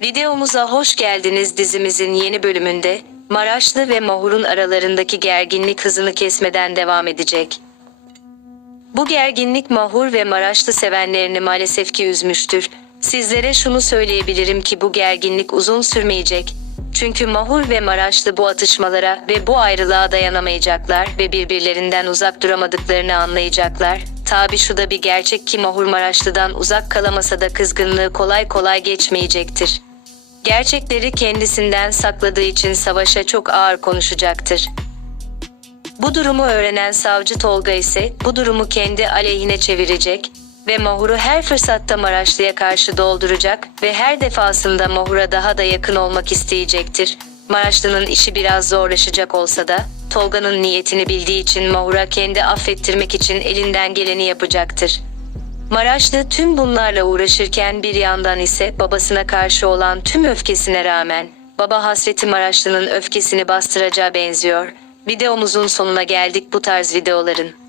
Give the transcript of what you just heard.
Videomuza hoş geldiniz dizimizin yeni bölümünde Maraşlı ve Mahur'un aralarındaki gerginlik hızını kesmeden devam edecek. Bu gerginlik Mahur ve Maraşlı sevenlerini maalesef ki üzmüştür. Sizlere şunu söyleyebilirim ki bu gerginlik uzun sürmeyecek. Çünkü Mahur ve Maraşlı bu atışmalara ve bu ayrılığa dayanamayacaklar ve birbirlerinden uzak duramadıklarını anlayacaklar. Tabi şu da bir gerçek ki Mahur Maraşlı'dan uzak kalamasa da kızgınlığı kolay kolay geçmeyecektir. Gerçekleri kendisinden sakladığı için savaşa çok ağır konuşacaktır. Bu durumu öğrenen savcı Tolga ise bu durumu kendi aleyhine çevirecek ve Mahur'u her fırsatta Maraşlı'ya karşı dolduracak ve her defasında Mahur'a daha da yakın olmak isteyecektir. Maraşlı'nın işi biraz zorlaşacak olsa da Tolga'nın niyetini bildiği için Mahur'a kendi affettirmek için elinden geleni yapacaktır. Maraşlı tüm bunlarla uğraşırken bir yandan ise babasına karşı olan tüm öfkesine rağmen baba hasreti Maraşlı'nın öfkesini bastıracağı benziyor. Videomuzun sonuna geldik bu tarz videoların.